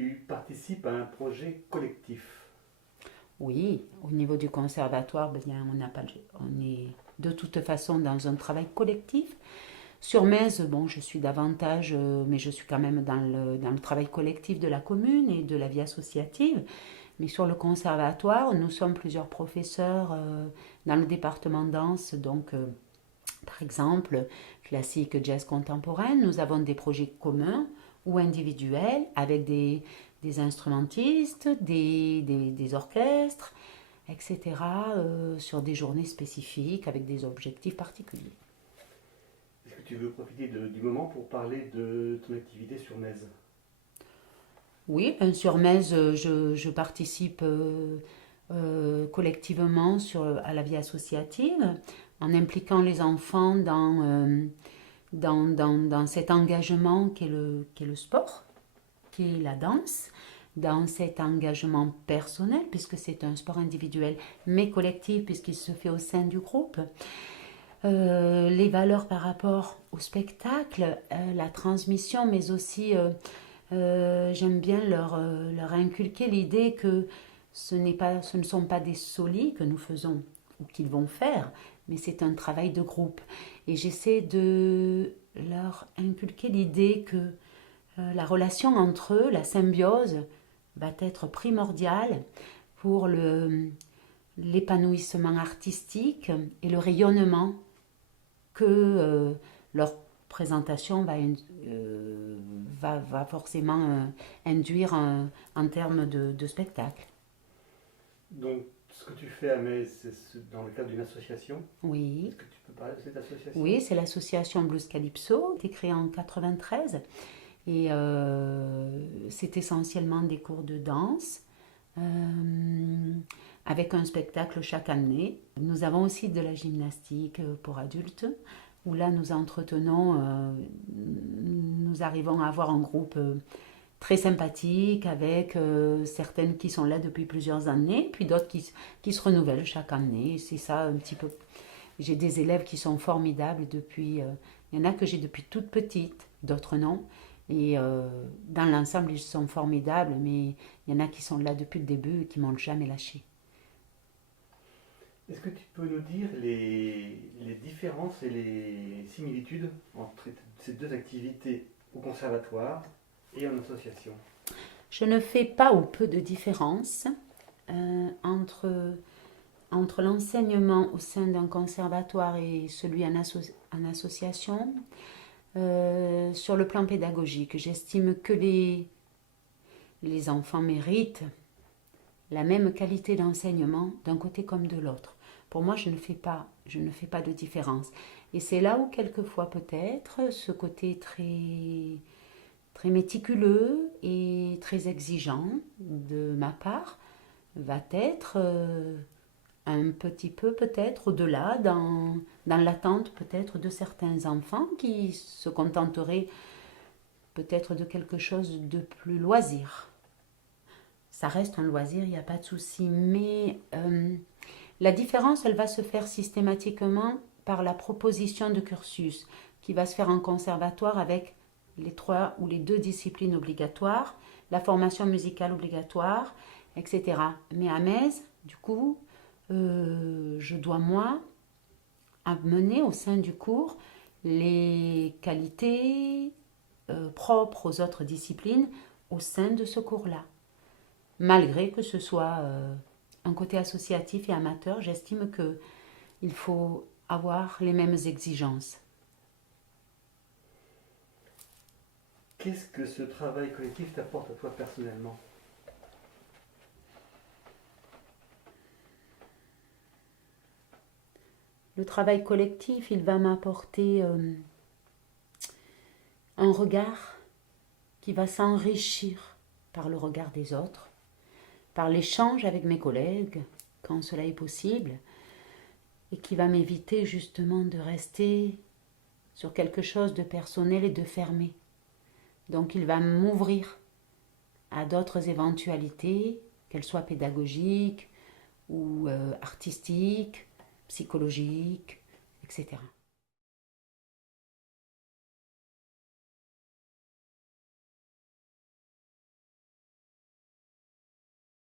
tu participes à un projet collectif. Oui, au niveau du conservatoire, ben, on n'a pas, on est de toute façon dans un travail collectif. Sur Metz, bon, je suis davantage, mais je suis quand même dans le travail collectif de la commune et de la vie associative. Mais sur le conservatoire, nous sommes plusieurs professeurs dans le département danse. Donc, par exemple, classique jazz contemporain, nous avons des projets communs ou individuels avec des instrumentistes, des orchestres, etc., sur des journées spécifiques avec des objectifs particuliers. Est-ce que tu veux profiter du moment pour parler de ton activité sur Metz? Oui, ben, sur Metz, je participe collectivement à la vie associative en impliquant les enfants dans cet engagement qu'est le sport, qui est la danse, dans cet engagement personnel, puisque c'est un sport individuel, mais collectif, puisqu'il se fait au sein du groupe. Les valeurs par rapport au spectacle, la transmission, mais aussi j'aime bien leur inculquer l'idée que ce ne sont pas des solis que nous faisons ou qu'ils vont faire, mais c'est un travail de groupe. Et j'essaie de leur inculquer l'idée que la relation entre eux, la symbiose, va être primordiale pour l'épanouissement artistique et le rayonnement que leur présentation va forcément induire en termes de spectacle. Donc, ce que tu fais à Metz, c'est dans le cadre d'une association. Oui, Est-ce que tu peux parler de cette association? oui, c'est l'association Blues Calypso, qui est créée en 93. Et c'est essentiellement des cours de danse avec un spectacle chaque année. Nous avons aussi de la gymnastique pour adultes, où là nous entretenons, nous arrivons à avoir un groupe très sympathique avec certaines qui sont là depuis plusieurs années, puis d'autres qui se renouvellent chaque année. C'est ça un petit peu. J'ai des élèves qui sont formidables depuis. Il y en a que j'ai depuis toute petite, d'autres non. Et dans l'ensemble, ils sont formidables, mais il y en a qui sont là depuis le début et qui m'ont jamais lâché. Est-ce que tu peux nous dire les différences et les similitudes entre ces deux activités au conservatoire et en association? Je ne fais pas ou peu de différence entre l'enseignement au sein d'un conservatoire et celui en association. Sur le plan pédagogique, j'estime que les enfants méritent la même qualité d'enseignement d'un côté comme de l'autre. Pour moi, je ne fais pas de différence. Et c'est là où quelquefois peut-être ce côté très, très méticuleux et très exigeant de ma part va être un petit peu peut-être au-delà dans l'attente peut-être de certains enfants qui se contenteraient peut-être de quelque chose de plus loisir. Ça reste un loisir, il n'y a pas de souci, mais la différence, elle va se faire systématiquement par la proposition de cursus qui va se faire en conservatoire avec les 3 ou les 2 disciplines obligatoires, la formation musicale obligatoire, etc. Mais à Metz, du coup, je dois, moi, amener au sein du cours les qualités propres aux autres disciplines au sein de ce cours-là. Malgré que ce soit un côté associatif et amateur, j'estime qu'il faut avoir les mêmes exigences. Qu'est-ce que ce travail collectif t'apporte à toi personnellement? Le travail collectif, il va m'apporter un regard qui va s'enrichir par le regard des autres, par l'échange avec mes collègues, quand cela est possible, et qui va m'éviter justement de rester sur quelque chose de personnel et de fermé. Donc il va m'ouvrir à d'autres éventualités, qu'elles soient pédagogiques ou artistiques, psychologiques, etc.